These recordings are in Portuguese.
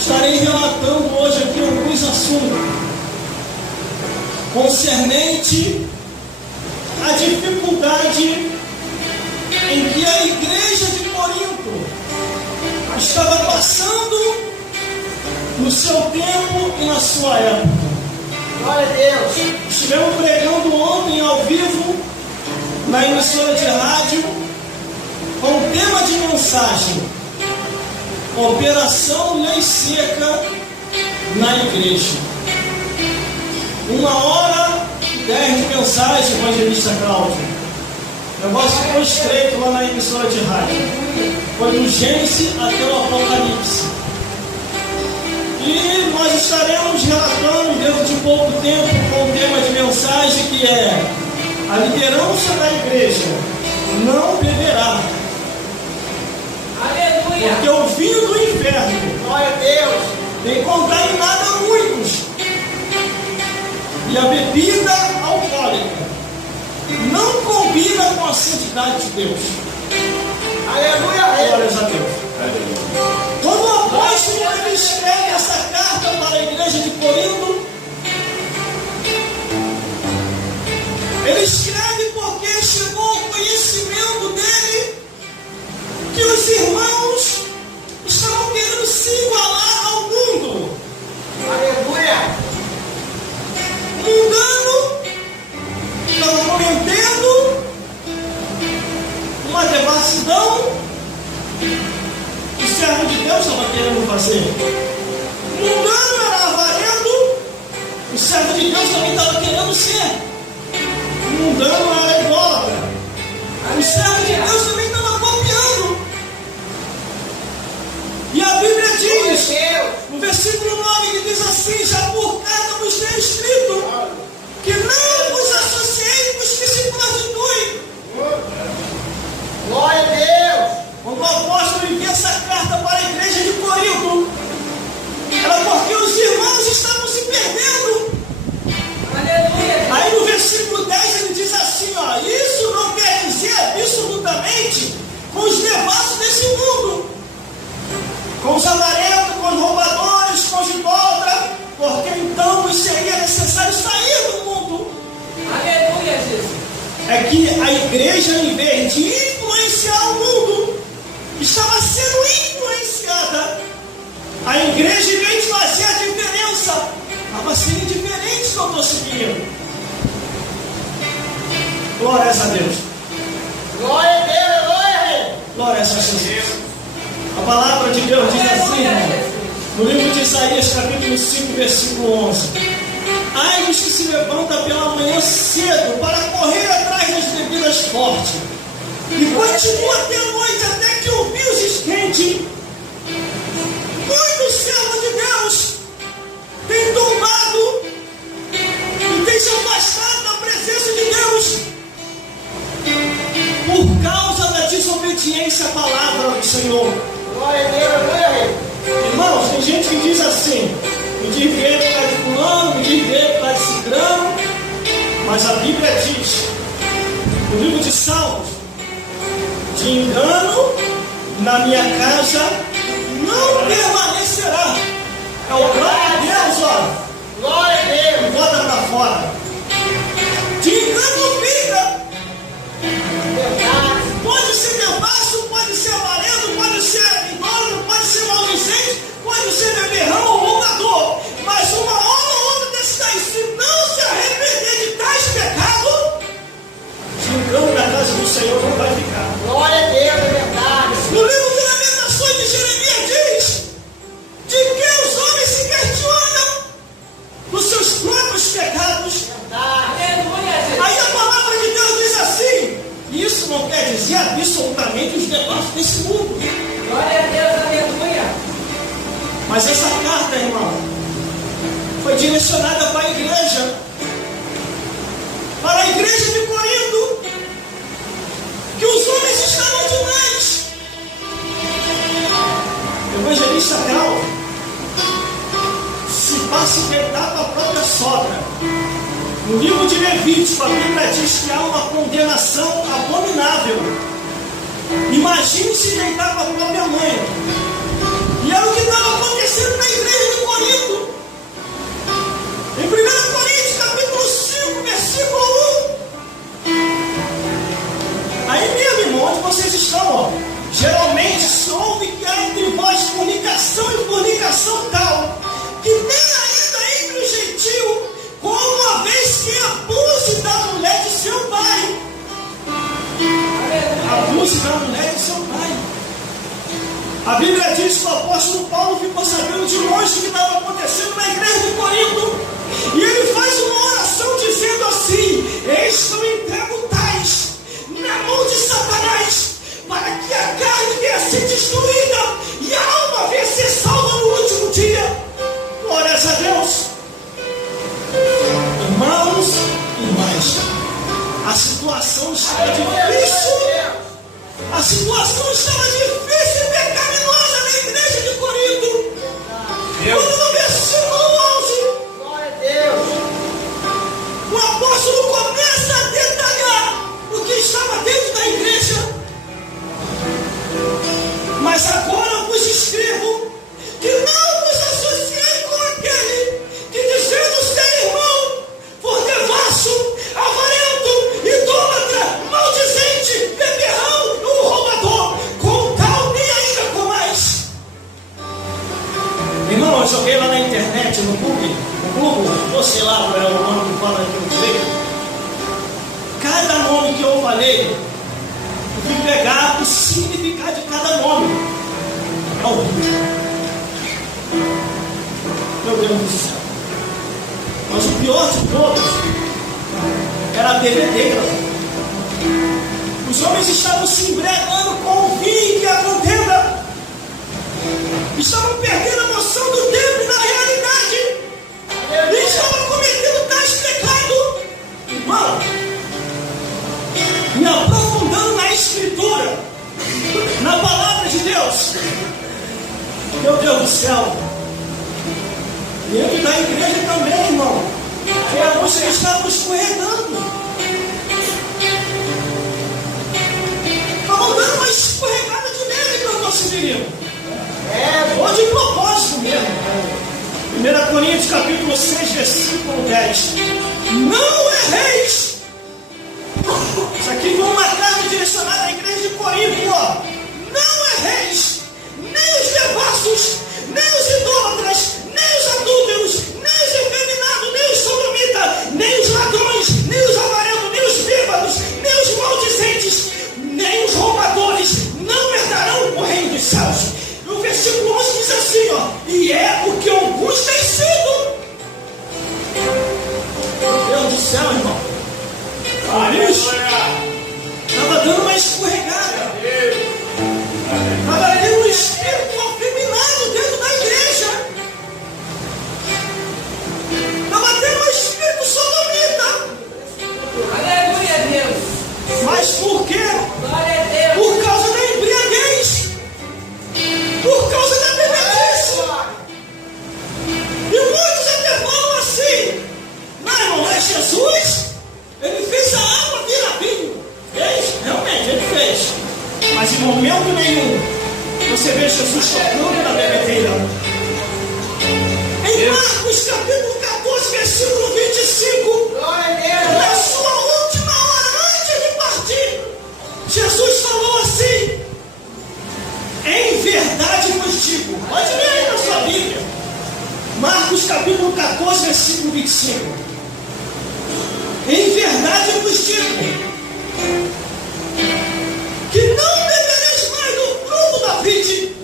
Estarei relatando hoje aqui alguns assuntos concernente à dificuldade em que a igreja de Corinto estava passando no seu tempo e na sua época. Glória a Deus. Estivemos pregando ontem ao vivo na emissora de rádio com o tema de mensagem: Operação Lei Seca na Igreja. 1h10 de mensagem, evangelista Cláudio. O negócio ficou estreito lá na emissora de rádio. Foi do Gênesis até o Apocalipse. E nós estaremos relatando dentro de pouco tempo com o tema de mensagem que é: a liderança da igreja não beberá. Aleluia. Porque o vinho do inferno, Glória a Deus, tem contaminado a muitos. E a bebida alcoólica não combina com a santidade de Deus. aleluia. Glórias a Deus. Quando o apóstolo ele escreve essa carta para a igreja de Corinto, ele escreve porque chegou ao conhecimento dele que os irmãos estavam querendo se igualar ao mundo. Aleluia. O mundano estava cometendo uma devassidão que o servo de Deus estava querendo fazer. O mundano era avarento, o servo de Deus também estava querendo ser. O mundano era idólatra, o servo de Deus também estava copiando. E a Bíblia diz, no versículo 9, que diz assim: já por carta vos tenho escrito que não vos associei com os que se prostituem. Glória a Deus. Quando o apóstolo envia essa carta para a igreja de Corinto, era porque os irmãos estavam se perdendo. Aleluia. Aí no versículo 10 ele diz assim: ó, isso não quer dizer absolutamente com os devassos desse mundo, com os avarentos, com os roubadores, com os idólatras, porque então nos seria necessário sair do mundo. Aleluia, Jesus. É que a igreja, em vez de influenciar o mundo, estava sendo influenciada. A igreja, em vez de fazer a diferença, estava sendo indiferente que eu estou seguindo. Glórias a Deus. Glória a Deus. Glória a Deus. Glórias a Jesus. A palavra de Deus diz assim, no livro de Isaías, capítulo 5, versículo 11: ai dos que se levantam pela manhã cedo para correr atrás das bebidas fortes e continua até a noite até que o vinho se esquente. Muitos servos de Deus têm tombado e têm se afastado da presença de Deus por causa da desobediência à palavra do Senhor. Glória a Deus. Glória a Deus. Irmãos, tem gente que diz assim: me diz ver por causa de fulano, me diz ver por causa de ciclano. Mas a Bíblia diz, no livro de Salmos: de engano na minha casa não permanecerá. É o próprio Deus, ó. Glória a Deus. Bota para fora. De engano fica. Verdade. Pode ser devasso, pode ser avarento, pode ser idólatra, pode ser maldizente, pode ser beberrão ou roubador. Mas uma hora ou outra desse daí, se não se arrepender de tais pecados, de engano na casa do Senhor não vai ficar. Glória a Deus. É verdade. No livro de Lamentações de Jeremias diz de que os homens se questionam dos seus próprios pecados. Aleluia. Aí a palavra de Deus diz assim: isso não quer dizer absolutamente os negócios desse mundo. Glória a Deus. Aleluia. Mas essa carta, irmão, foi direcionada para a igreja de Corinto, que os homens estavam demais. O evangelista Cal se passa a deitar para a própria sogra. No livro de Levítico, a Bíblia diz que há uma condenação abominável. Imagine se deitar para a própria mãe. E era o que estava acontecendo na igreja. isso, o apóstolo Paulo ficou sabendo de longe o que estava acontecendo na igreja de Corinto. E ele faz uma oração dizendo assim: eis que eu entrego tais na mão de Satanás, para que a carne venha ser destruída e a alma venha ser salva no último dia. Glórias a Deus. Irmãos e irmãs, a situação estava difícil. A situação estava difícil e pecaminosa na igreja de Corinto. Quando no versículo 11, Glória a Deus. o apóstolo começa a detalhar o que estava dentro da igreja. Mas agora vos escrevo que não vos associei com aquele que, dizendo ser irmão, for devasso, avarento, idólatra, maldizente, beberrão ou roubador, com tal nem ainda comais. Irmão, eu joguei lá na internet, no Google, ou sei lá qual é o nome que fala que eu tirei. Cada nome que eu falei, eu fui pegar o significado de cada nome. Meu Deus do céu. Mas o pior de todos era a bebedeira. Os homens estavam se embriagando com o vinho e a contenda. Estavam perdendo a noção do tempo e da realidade. E estavam cometendo tais pecados. Irmão, me aprofundando na Escritura, na palavra de Deus. Meu Deus do céu. Dentro da igreja também, irmão. E a música estava escorregando. Estavam dando uma escorregada de neve para o nosso menino. Ou de propósito mesmo. 1 Coríntios capítulo 6, versículo 10. Não erreis. Isso aqui foi uma carta direcionada à igreja de Corinto. Ó. Não erreis. Nem os devassos, nem os idólatras, nem os adúlteros, nem os efeminados, nem os sodomitas, nem os ladrões, nem os avarentos, nem os bêbados, nem os maldizentes, nem os roubadores não herdarão o reino dos céus. E o versículo 11 diz assim, ó: e é o que alguns têm sido. Meu Deus do céu, irmão. Estava dando uma escorregada. Estava tendo um espírito afeminado dentro da igreja. Estava tendo um espírito sodomita. Aleluia, Deus. Mas por quê? Glória a Deus. Por causa da embriaguez. Por causa da bebedice. E muitos até falam assim: não, irmão, é Jesus? Ele fez a água virar vinho. Fez? Realmente, ele fez. Mas em momento nenhum você vê Jesus tocando na bebedeira. Em Marcos capítulo 14, versículo 25, Glória a Deus. na sua última hora antes de partir, Jesus falou assim: em verdade vos digo. Pode ler aí na sua Bíblia. Marcos capítulo 14, versículo 25. Em verdade vos digo que não bebereis mais do fruto da vide,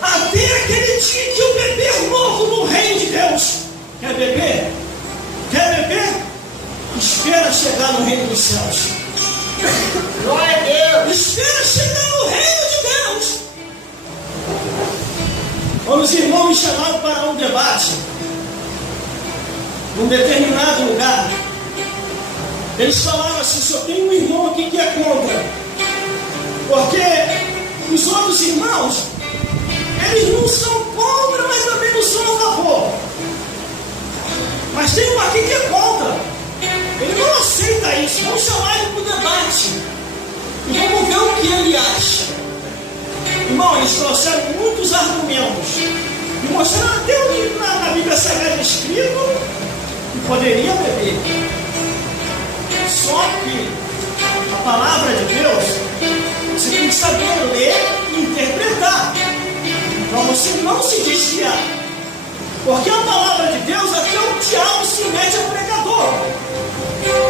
até aquele dia que o beber novo no reino de Deus. Quer beber? Quer beber? Espera chegar no reino dos céus. Glória a Deus. Espera chegar no reino de Deus. Quando os irmãos me chamaram para um debate num determinado lugar, eles falaram assim: só tem um irmão aqui que é contra, porque os outros irmãos, eles não são contra, mas também não são a favor. Mas tem um aqui que é contra. Ele não aceita isso. Vamos chamar ele para o debate e vamos ver o que ele acha. Irmão, eles trouxeram muitos argumentos e mostraram até o que na Bíblia Sagrada escrito que poderia beber. Só que a palavra de Deus, você tem que saber ler e interpretar, para você não se desviar. Porque a palavra de Deus, até o diabo se mete a pregador.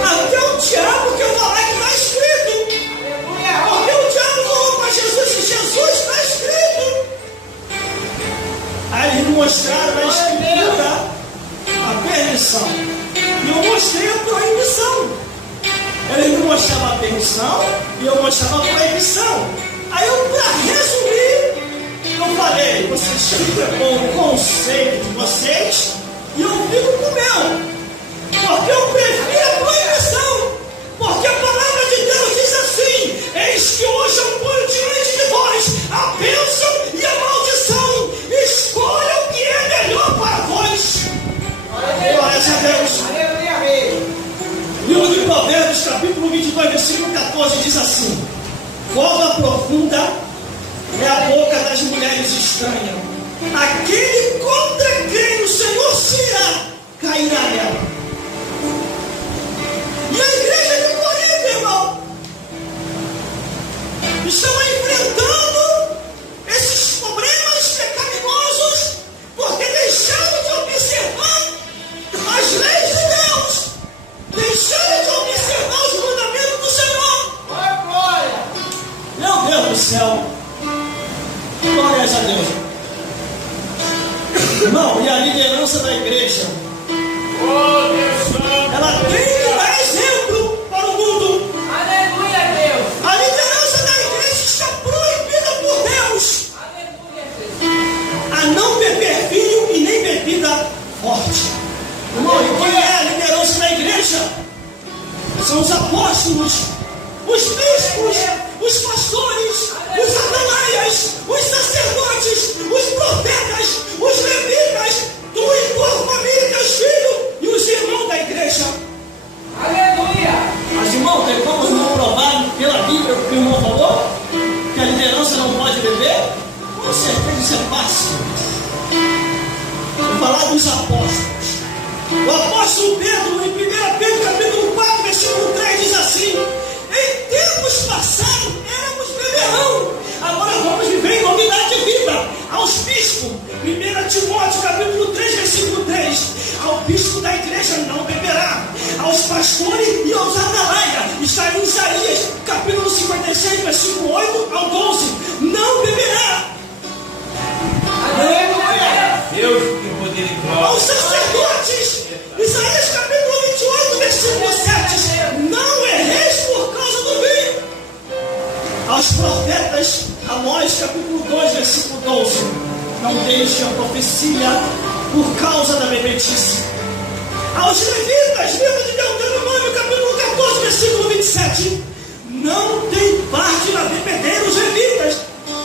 Até o diabo quer falar que está escrito. Porque o diabo falou para Jesus que Jesus está escrito. mostraram na Escritura a permissão. E eu mostrei a proibição. Eles me mostravam a permissão e eu mostrava a proibição. Aí eu, para resumir, eu falei, vocês ficam com o conceito de vocês e eu fico com o meu. Porque eu prefiro a proibição. Porque a palavra de Deus diz assim: eis que hoje eu ponho diante de vós a bênção e a maldição. Escolha o que é melhor para vós. Glória a Deus. Livro de Provérbios, capítulo 22, versículo 14, diz assim: cova profunda é a boca das mulheres estranhas. Aquele contra quem o Senhor se irá, cairá nela. E a igreja de Corinto, irmão, estão enfrentando esses problemas pecaminosos porque deixaram de observar as leis de Deus, deixaram de observar os mandamentos do Senhor. Meu Deus do céu, glórias a Deus. Irmão, e a liderança da igreja, ela tem que dar exemplo para o mundo. Aleluia, Deus. A liderança da igreja está proibida por Deus a não beber vinho e nem bebida forte. Irmão, e quem é a liderança da igreja? São os apóstolos, os bispos, os pastores, os atalaias, os sacerdotes, os profetas, os levitas, tu e tua família, teus filhos e os irmãos da igreja. Aleluia. Mas, irmão, tem como não provar pela Bíblia o que o irmão falou? Que a liderança não pode beber? Com certeza isso é fácil. Vou falar dos apóstolos. O apóstolo Pedro, em 1 Pedro, capítulo 4, versículo 3, diz assim: em tempos passados éramos beberrão, agora vamos viver em novidade de vida. Aos bispos, 1 Timóteo, capítulo 3, versículo 3: ao bispo da igreja não beberá. Aos pastores e aos atalaias, está em Isaías, capítulo 56, versículo 8 ao 12: não beberá. Aleluia. Deus que poder e glória. Aos sacerdotes, Isaías capítulo 28, versículo 7: não erreis por causa do vinho. Aos profetas, Amós capítulo 2, versículo 12: não deixe a profecia por causa da bebedice. Aos levitas, livro de Deuteronômio capítulo 14, versículo 27: não tem parte na bebedeira os levitas,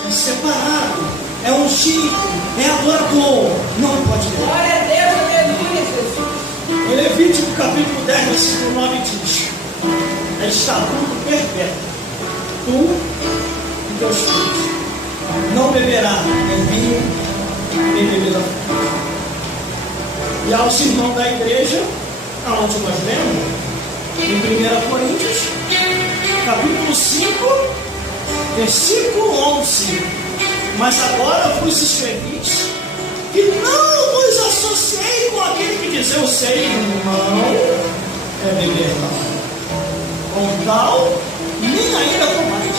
é separado, é ungido, é adorador, não pode beber. Glória a Deus, aleluia, Jesus. Em Levítico capítulo 10, versículo 9 diz: é estatuto perpétuo, tu e teus filhos não beberá nem vinho, nem bebida forte. E aos irmãos da igreja, aonde nós lemos, em 1 Coríntios, capítulo 5, versículo 11: mas agora vos escrevi que não vos associei com aquele que diz eu sei, irmão, é beber tal. Com tal, nem ainda com mais.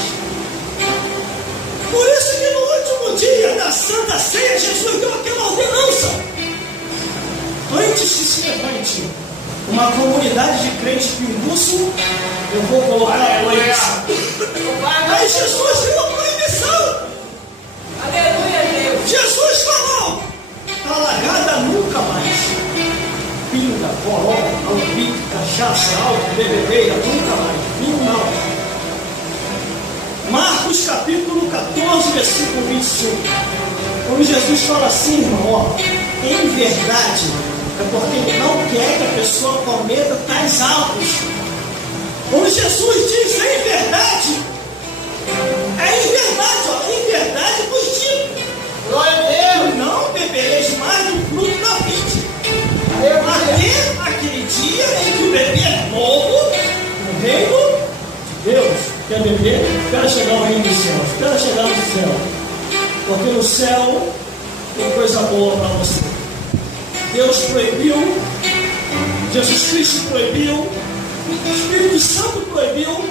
Por isso que no último dia da Santa Ceia, Jesus deu aquela ordenança: antes que se levante uma comunidade de crentes pinguço, eu vou colocar a proibição. Aí Jesus deu a proibição. Aleluia, Deus. Jesus falou: talagada nunca mais. Pinga, forró, alambique, cachaça, álcool, bebedeira, nunca mais. Vinho não. Marcos capítulo 14, versículo 25. Quando Jesus fala assim, irmão, ó, em verdade, é porque ele não quer que a pessoa cometa tais altos. Quando Jesus diz em verdade, é em verdade, ó, em verdade vos digo. Glória a Deus. Não bebereis mais do fruto da vide. Até aquele dia em que o bebê é novo no reino de Deus. Quer beber? Quero chegar ao reino dos céus. Quero chegar no céu. Porque no céu tem coisa boa para você. Deus proibiu, Jesus Cristo proibiu, o Espírito Santo proibiu,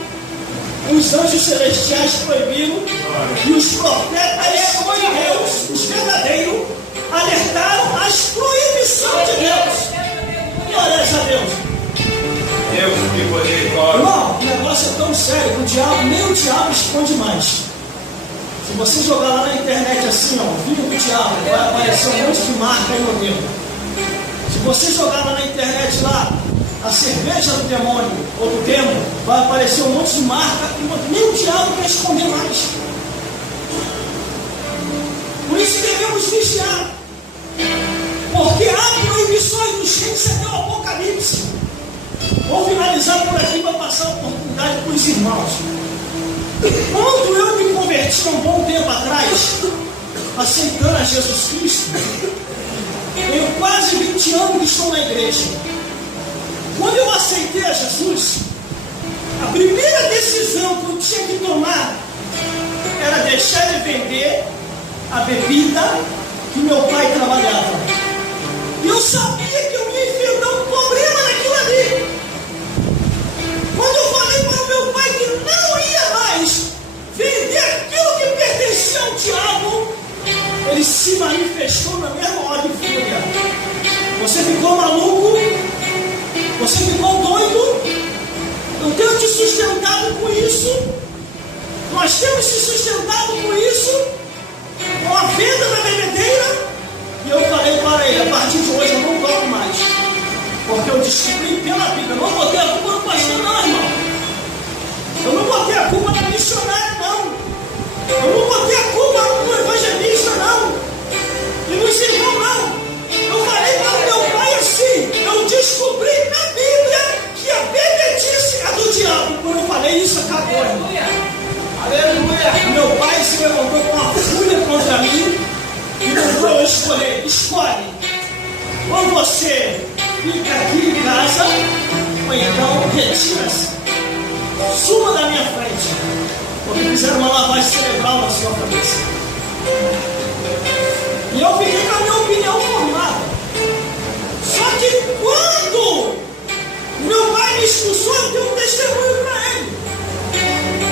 os anjos celestiais proibiram, e os profetas de Deus, os verdadeiros, alertaram esconde mais. Se você jogar lá na internet assim, ó, filho do diabo, vai aparecer um monte de marca e modelo. Se você jogar lá na internet lá, a cerveja do demônio ou do demo, vai aparecer um monte de marca e modelo. Nem o diabo quer esconder mais. Por isso devemos vigiar. Porque há proibições dos reis até o Apocalipse. Vou finalizar por aqui para passar a oportunidade para os irmãos. Quando eu me converti há um bom tempo atrás, aceitando a Jesus Cristo, tenho quase 20 anos que estou na igreja. Quando eu aceitei a Jesus, a primeira decisão que eu tinha que tomar era deixar de vender a bebida que meu pai trabalhava. E eu sabia que eu ia enfrentar um problema naquilo ali. Quando eu falei para o meu pai que não ia mais vender aquilo que pertencia ao diabo, ele se manifestou na minha hora de fúria. Você ficou maluco? Você ficou doido? Eu tenho te sustentado com isso. Nós temos te sustentado com isso, com a venda da bebedeira. E eu falei para ele, a partir de hoje eu não toco mais. Porque eu descobri pela Bíblia. Eu não botei a culpa no pastor, não, irmão. Eu não botei a culpa na missionária, não. Eu não botei a culpa no evangelista, não. E nos irmãos, não. Eu falei para o meu pai assim. Eu descobri na Bíblia que a bebedice é do diabo. Quando eu falei isso, acabou. Aleluia. Aleluia. Meu pai se levantou com uma fúria contra mim e mandou eu escolher. Escolhe. Ou você fica aqui em casa, ou então retira-se. Suma da minha frente. Porque fizeram uma lavagem cerebral na sua cabeça. E eu fiquei com a minha opinião formada. Só que quando meu pai me expulsou, eu dei um testemunho para ele.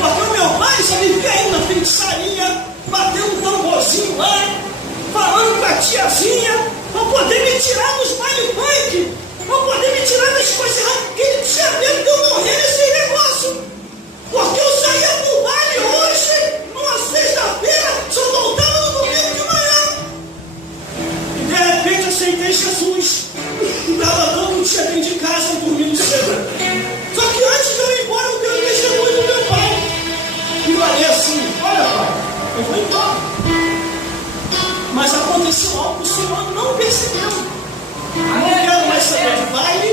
Porque o meu pai só vivia aí na feitiçaria, batendo um tamborzinho lá, falando com a tiazinha, para poder me tirar dos baile punk, para poder me tirar das coisas erradas, porque ele tinha medo de eu morrer nesse negócio. Porque eu saía do baile hoje, numa sexta-feira, só voltava no domingo de manhã. E de repente aceitei Jesus. E estava dando um dia dentro de casa, dormindo cedo. Só que antes de eu ir embora, eu dei um testemunho do meu pai. E falei assim, olha pai, eu vou embora. Mas aconteceu algo que o Senhor não percebeu. Não quero mais saber de baile,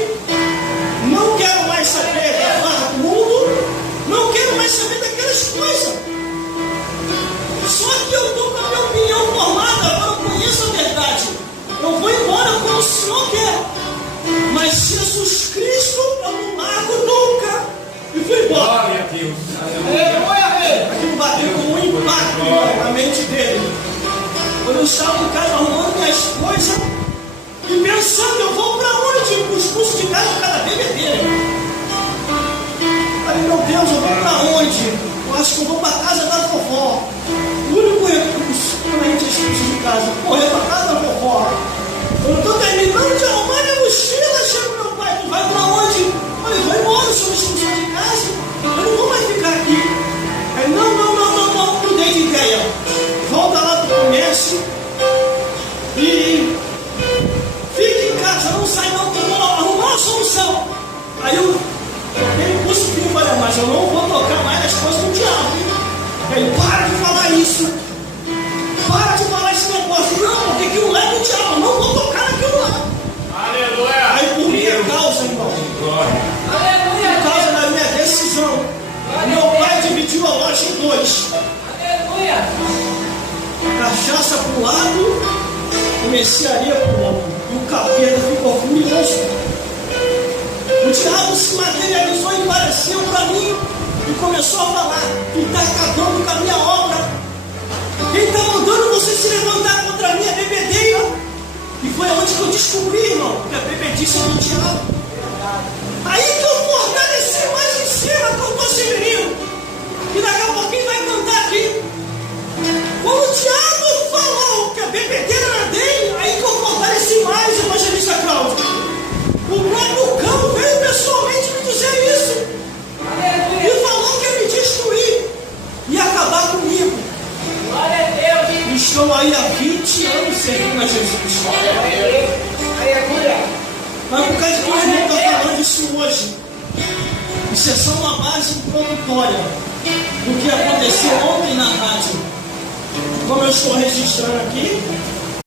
não quero mais saber da farra do mundo, não quero mais saber daquelas coisas. Só que eu estou com a minha opinião formada, agora eu conheço a verdade. Eu vou embora como o Senhor quer. Mas Jesus Cristo eu não largo nunca. E fui embora. Glória a Deus. Aquilo bateu como um impacto na mente dele. Quando eu estava em casa arrumando minhas coisas e pensando, eu vou para onde? Para os cursos de casa por causa da bebedeira. Falei, meu Deus, eu vou para onde? Eu acho que eu vou para a casa da vovó. O único recurso quando a gente expulsa de casa, correr para a casa da vovó. Eu estou terminando de arrumar minha mochila, chego meu pai, tu vai para onde? Eu falei, vou embora, sou expulsão de casa, eu não vou mais ficar aqui. Aí, não, mudei de ideia. Volta lá para o comércio e fica em casa, não sai não, eu vou arrumar uma solução. Aí eu toquei o curso que eu falei, mas eu não vou tocar mais nas coisas do diabo. Aí, para de falar isso. Para de falar esse negócio. Não, porque aquilo é do diabo, eu não vou tocar naquilo lá. Aleluia. Aí por minha causa, irmão, Aleluia. por causa da minha decisão, meu pai dividiu a loja em dois. Aleluia. Cachaça para um lado e mercearia para o outro. E o capeta ficou furioso. O diabo se materializou e apareceu para mim e começou a falar: tu está acabando com a minha obra. Quem está mandando você se levantar contra a minha bebedeira? E foi onde que eu descobri, irmão, que a bebedice é do diabo. Aí que eu fortaleci mais em cima que eu estou servindo. E daqui a pouquinho vai cantar aqui. Quando o diabo falou que a bebedeira era dele, aí que eu fortaleci mais, evangelista Cláudio. O próprio cão veio pessoalmente me dizer isso. E falou que ia me destruir. E a servindo a Jesus. Aleluia. Mas por causa que o irmão está falando isso hoje, isso é só uma base introdutória do que aconteceu ontem na rádio. Como eu estou registrando aqui,